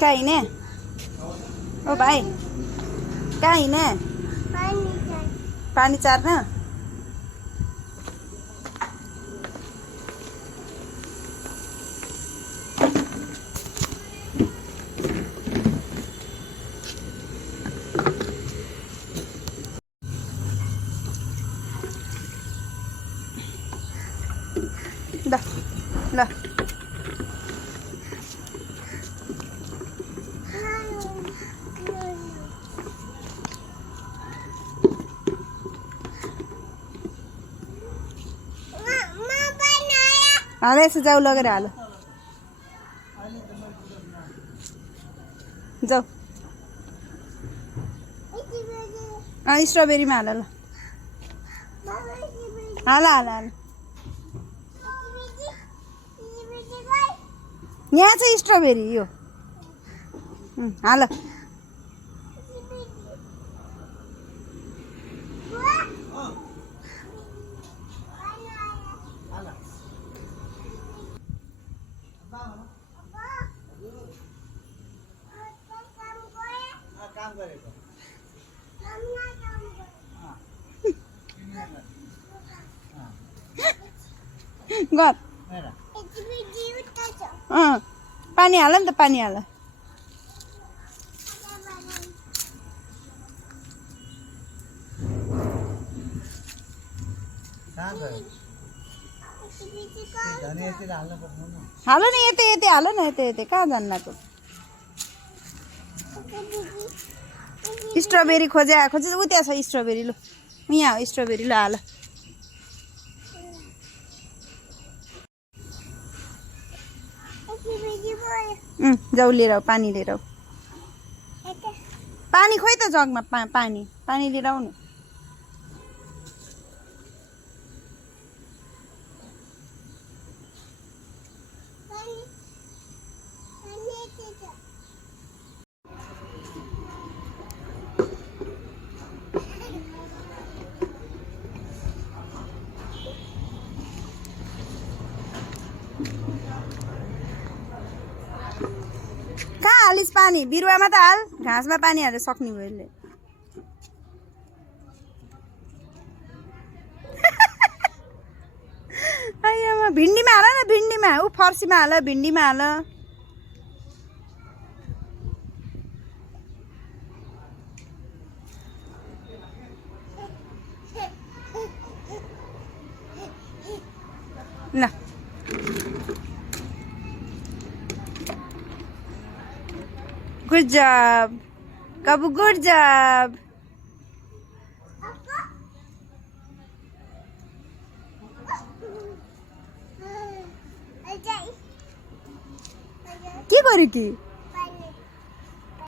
कहाँ हिँड्ने ओ भाइ कहाँ हिँड्ने पानी चार्न ल ल हाल यसो जाऊ लगेर हाल जाऊ स्ट्रबेरीमा हाल ल हाल हाल हाल यहाँ चाहिँ स्ट्रबेरी यो हाल गर पानी हाल नि त पानी हाल हाल न यतै यतै हाल न यतै यतै कहाँ जान्नको स्ट्रबेरी खोजे खोजे उ त्यहाँ छ स्ट्रबेरी लु यहाँ हो स्ट्रबेरी ल हाल जाऊ लिएर आऊ पानी लिएर आऊ पानी खोइ त जगमा पानी पानी लिएर आऊ न कहाँ हालिस् पानी बिरुवामा त हाल घाँसमा पानी हालेर सक्ने भयो यसले आइयामा भिन्डीमा हाल न भिन्डीमा ऊ फर्सीमा हाल भिन्डीमा हाल ल गुड जब कबू गुड जब के गर्यो कि